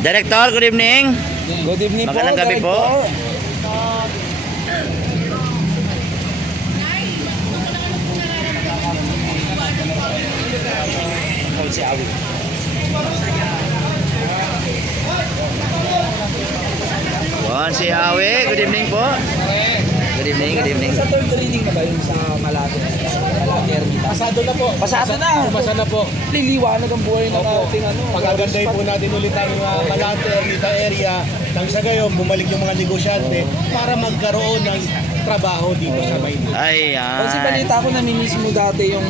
Director, good evening. Good evening po. Magandang gabi po. Si Awi. Juan, si Awe, good evening po. Good evening, good evening. Sa third reading na ba yung sa Malate? Malate Ermita? Pasado na po. Pasado na. Basa na po. Liliwanag ang buhay ng ating ano. Pagaganday po natin ulit ang Malate Ermita area nang sa gayon bumalik yung mga negosyante para magkaroon ng trabaho dito sa Maynila. Kasi Ayan. balita ko namimiss mo dati yung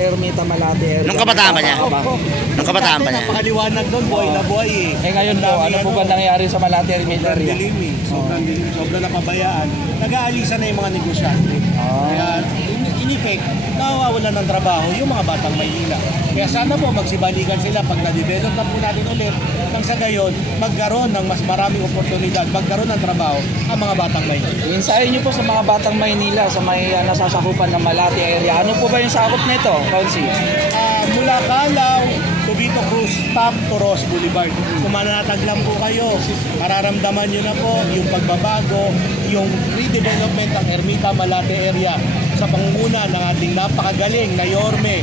Ermita Malate Ermita. Nung kabataan pa niya? Opo. Nung kabataan pa niya? Napakaliwanag doon, buhay na buhay eh. Eh ngayon po, ano po ba nangyayari sa Malate Ermita Sobrang area? dilim eh. Sobrang dilim, sobrang napabayaan. Nag-aalisan na yung mga negosyante. Kaya in effect, nawawalan ng trabaho yung mga batang Maynila. Kaya sana po magsibalikan sila pag na-develop na po natin ulit nang sa gayon magkaroon ng mas maraming oportunidad, magkaroon ng trabaho ang mga batang Maynila. Insayo niyo po sa mga batang Maynila sa may nasasakupan ng Malate area. Ano po ba yung sakop nito, Council? Mula Calao, Tubito Cruz, Top to Ross Boulevard. Kung mananatag lang po kayo, mararamdaman nyo na po yung pagbabago, yung redevelopment ng Ermita Malate area sa pangunguna ng ating napakagaling na Yorme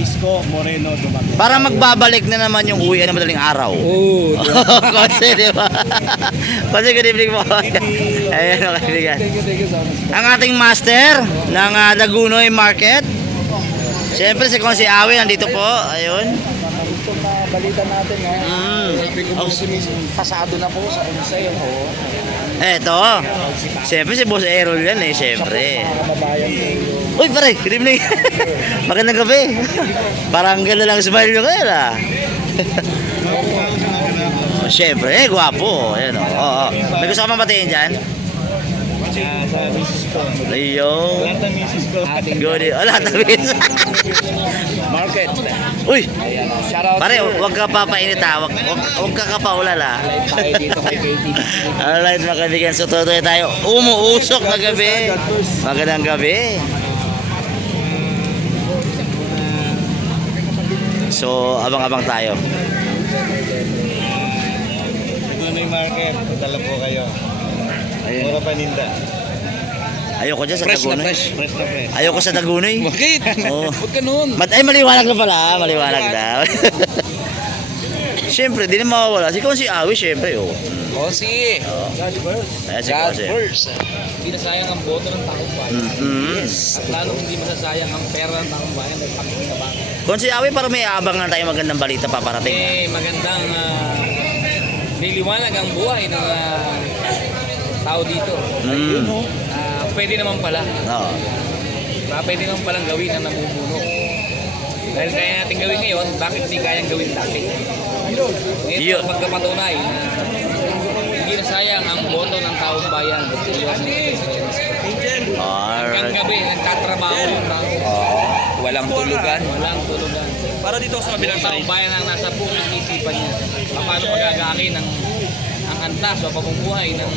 Isko Moreno Dumaguete. Para magbabalik na naman yung uwi ng madaling araw. Oo. Kasi, di ba? Kasi, good evening po. Ayan, mga kaibigan. Thank you so much. Ang ating master ng Dagunoy Market. Siyempre, si Konsi Awe nandito po. Ayun. Itong balita natin, no? Pasado na po sa Unsay, oh. Eto. Siyempre, si Boss Errol yan eh. Siyempre. Mga kababayan po yung... Uy, pare, good evening. Magandang gabi. Parang gano'n lang smile nyo kayo ah. Oh, siyempre, gwapo. Ayan, oh. May gusto ka mabatiin dyan? Sa misis ko. Ayun. Lahat ng misis ko. Good. Lahat ng misis. Market. Uy, Shout out pare, to huwag ka papainit ha. Huwag ka kapaulala. tayo dito kay KTV. Alright, mga kaibigan. So, tuloy tayo. Umuusok na gabi. Magandang gabi. So, abang-abang tayo. Dunay Market, dala po kayo. Ayun. Mura paninda. Ayoko dyan sa Fresh na Dagunoy. fresh. Fresh na fresh. Ayoko sa Dagunoy. Bakit? Oo. Huwag ka nun. Ay, maliwanag na pala. Maliwanag na. Siyempre, di na mawawala. Si Konsi Awi, siyempre. Oh. Konsi. God first. Ayan si God Konsi. first. Hindi nasayang ang boto ng taong bayan. At lalong hindi masasayang ang pera ng taong bayan dahil pakikinabangan. Konsi Awi, para may abangan tayo magandang balita paparating. Magandang niliwanag ang buhay ng tao dito. Pwede naman pala. Oo. Pwede naman palang gawin ang namumuno. Dahil kaya natin gawin ngayon, bakit hindi kayang gawin dati? Yun. Ito magkapatunay na hindi na sayang ang boto ng taong bayan. Hanggang Alright. gabi, nagtatrabaho yung tao. Walang tulugan. Walang tulugan. Para dito sa kabilang taong bayan ang nasa buong isipan niya. Paano magagakin ang antas o pamumuhay ng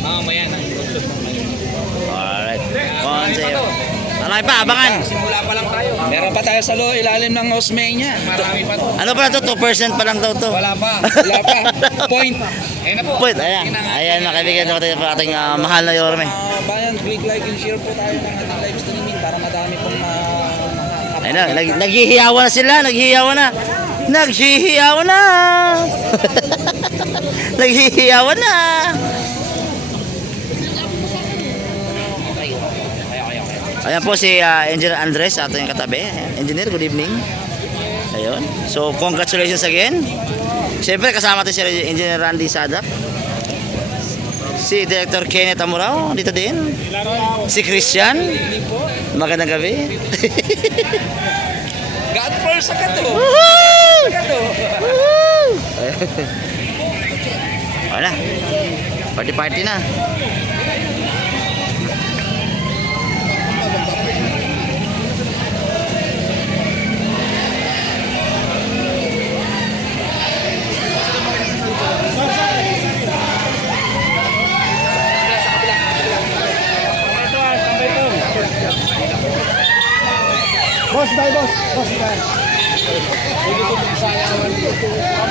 mamamayan ng lungsod ng Maynila. Alright. Konsi. Marami pa, abangan. Simula pa lang tayo. Meron pa tayo sa ilalim ng Osmeña. Marami pa to. Ano pa to? 2% pa lang daw to. Wala pa. Wala pa. Point. Ayun na po. Wait, ayan. Ayan, mga kaibigan. Ito pa ating mahal na Yorme. Bayan, click like and share po tayo ng ating live streaming para madami pong Ayun na, naghihiyawan na sila. Naghihiyawan na. Naghihiyawan na. Naghihiyawan na. Ayan po si Engineer Andres, ato yung katabi. Engineer, good evening. Ayun. So, congratulations again. Siyempre, kasama natin si Engineer Randy Sadak. Si Director Kenneth Amurao, dito din. Si Christian. Magandang gabi. God first ka to. Woohoo! Ka to. Woohoo! Wala. Party na. Boss tayo, boss. Boss tayo.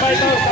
Attorney.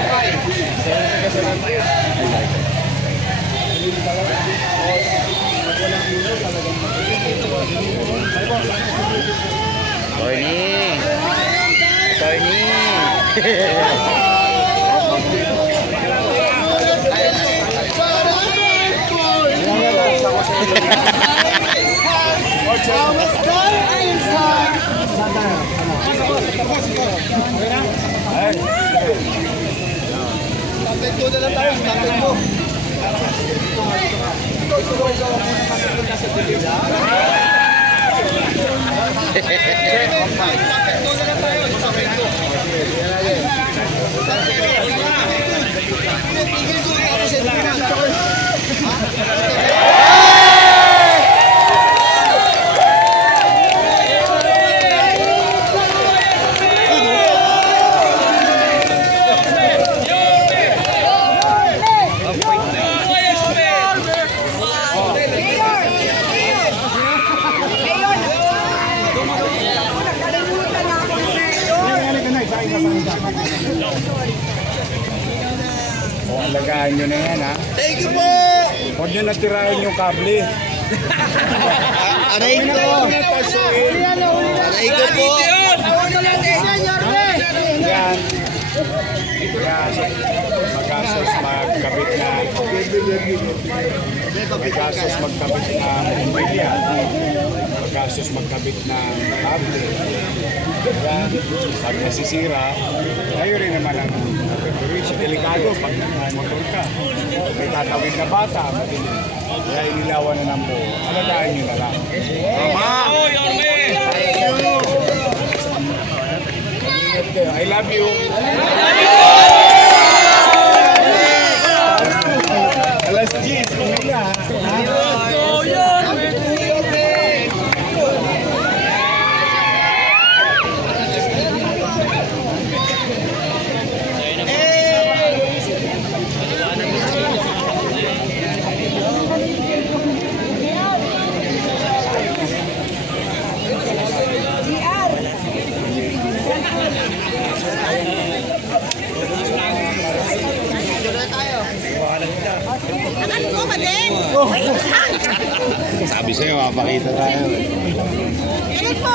O, alagaan nyo na yan, ha? Thank you po! Huwag nyo natirahin yung kable. Aray ko. Aray ko po. Yan. Magasos magkabit na bombilya. Magasos magkabit na kable. Yan. Pag nasisira, kayo rin naman ang delikado pag motor ka. May tatawid na bata, madilim. Kaya inilawan na ng buo. Alagaan nyo na lang. I love you. Alas 10, kumila. Sabi sa'yo, mapakita tayo. Init po!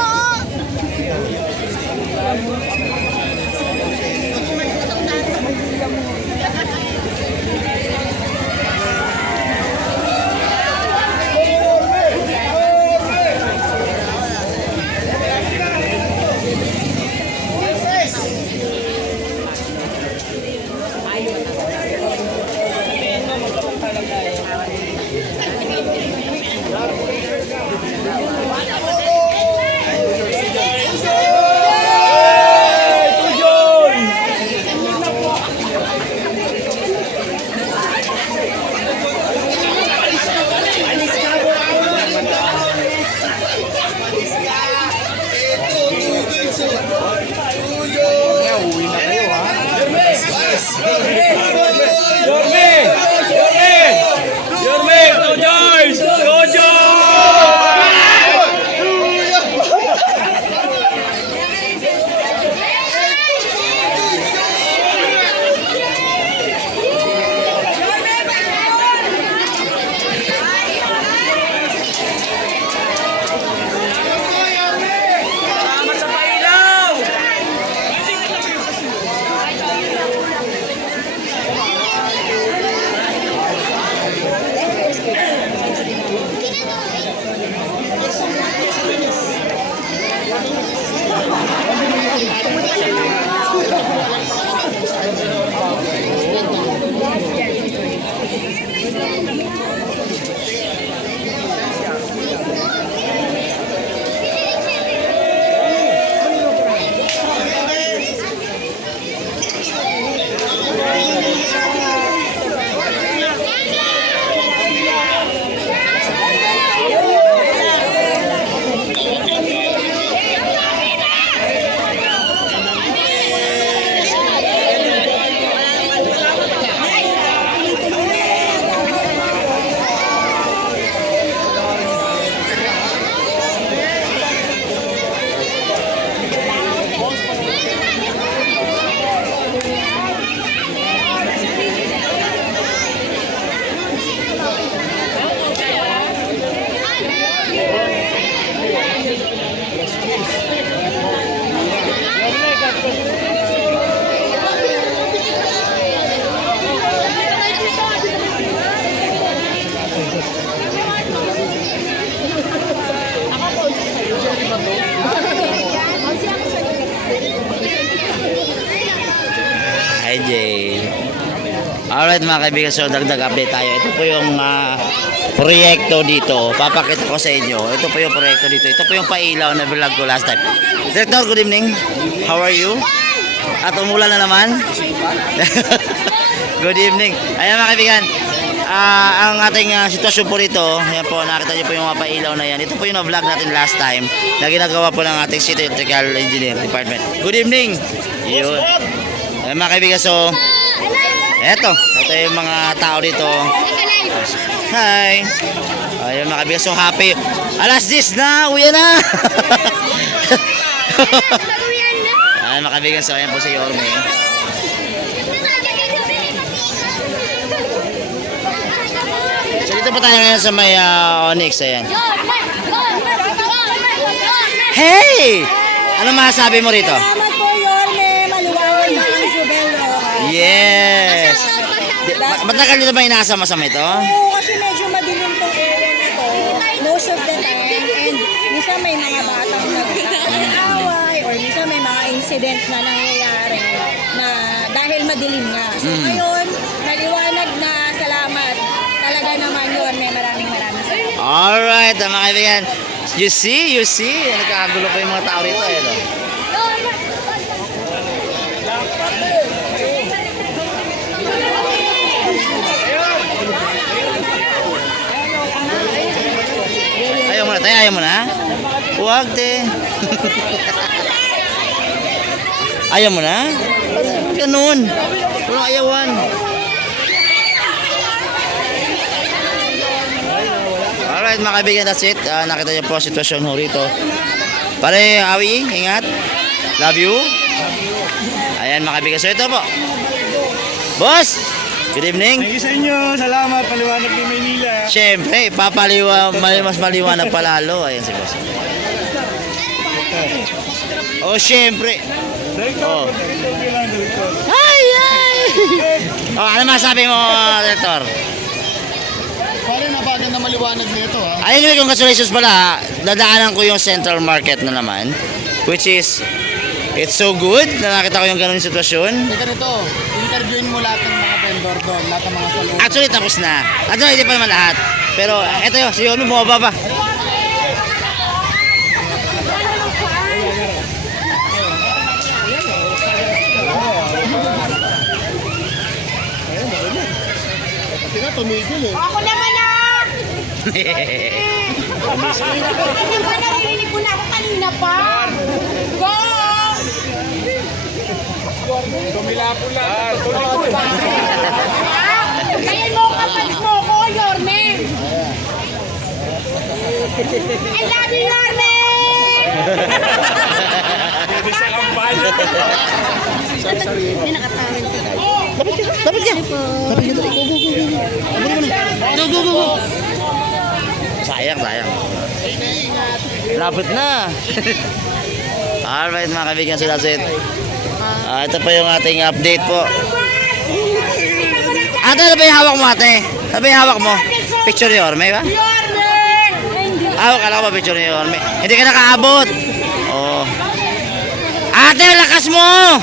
Hi, Jane. Alright mga kaibigan, so dagdag update tayo. Ito po yung proyekto dito. Papakita ko sa inyo. Ito po yung proyekto dito. Ito po yung pailaw na vlog ko last time. Director, good evening. How are you? At umulan na naman. Good evening. Ayan mga kaibigan. Ang ating sitwasyon po rito, yan po, nakita niyo po yung mga pailaw na yan. Ito po yung vlog natin last time na ginagawa po ng ating City Electrical Engineer Department. Good evening. Yun. Ayan mga kaibigan, so ito yung mga tao dito. Hi. Ayun mga kaibigan, so happy. Alas 10 na, uwi na. Ayun mga kaibigan, so ayan po si Yorme. So dito po tayo ngayon sa may Onyx, ayan. Hey! Ano masasabi mo rito? Salamat po, Yorme. Maluwagan na ang Isabelo. Yes! Matagal nito ba inasama-sama ito? Oo, kasi medyo madilim tong area na to most of the time. And minsan may mga batang nag-aaway or minsan may mga incident na nangyayari na dahil madilim nga. So ngayon, maliwanag na, salamat. Talaga naman, Yorme. Maraming salamat. Alright, mga kaibigan. You see? Nagkakagulo pa yung mga tao rito. Ayan, oh. Ayaw mo na tayo, ayaw mo na? Huwag, te. Ayaw mo na? Ganun. Walang ayawan. Alright mga kaibigan, that's it. Nakita niyo po ang sitwasyon ho rito. Pare, Awi, ingat. Love you. Ayan mga kaibigan. So ito po. Boss, good evening. Thank you sa inyo. Salamat. Paliwanag ni Maynila. Siyempre, mas maliwanag palalo. Ayan si boss. Oh, siyempre. Oh. Ay, ay. Oh, ano masabi mo, Director? Pare, napaganda maliwanag nito ha. Ayun yung congratulations pala. Dadaanan ko yung Central Market na naman. Which is, it's so good na nakita ko yung ganun sitwasyon. Teka nito, interviewin mo lahat ng mga vendor doon, lahat ng mga salon. Actually, tapos na. Actually, hindi pa naman lahat. Pero, eto yun, si Yomi, bumaba pa. Pati nga, tumigil eh. Ako naman na! Ako naman na, narinig ko na ako kanina pa. Go! Tumila-pula. Kaya mo kapals mo ko, Yorme! I love you, Yorme! Pwede sa kampal. May nakatawin ka. Dapat ka. Go. Sayang. Lapit na. Alright mga kaibigan, so that's it. Ito pa yung ating update po. Ate, ano ba yung hawak mo, ate? Ano ba yung hawak mo? Picture ni Orme ba? Yorme! Hawak ka ba picture ni Orme? Hindi ka nakaabot. Oh. Ate, lakas mo!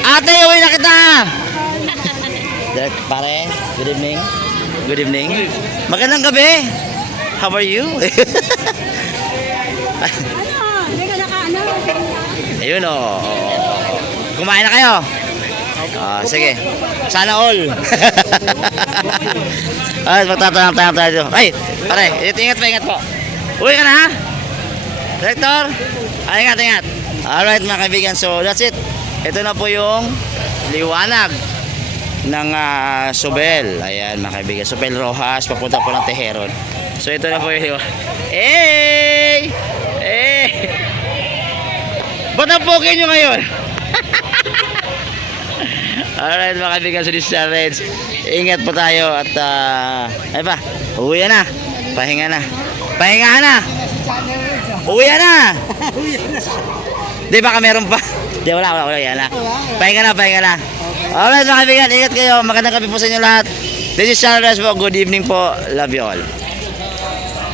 Ate, uwi na kita! Pare, good evening. Good evening. Magandang gabi. How are you? Hindi ka nakaano. Ayun oh. Kumain na kayo? Sige. Sana all. Magtatanong tayo. Ay, pare, ingat po. Uwi ka na ha? Director? Ingat. Alright mga kaibigan, so that's it. Ito na po yung liwanag ng Sobel. Ayan mga kaibigan, Sobel Rojas, papunta po ng Teheron. So ito na po yung liwanag. Hey! Ba't ang poke nyo ngayon? Alright mga kaibigan, so this is Reds. Ingat po tayo at ay pa, uwi na. Pahinga na. Uwi na. Di baka meron pa. Di wala. Yan na. Pahinga na. Alright mga kaibigan, ingat kayo. Magandang gabi po sa inyo lahat. This is Charles po. Good evening po. Love you all.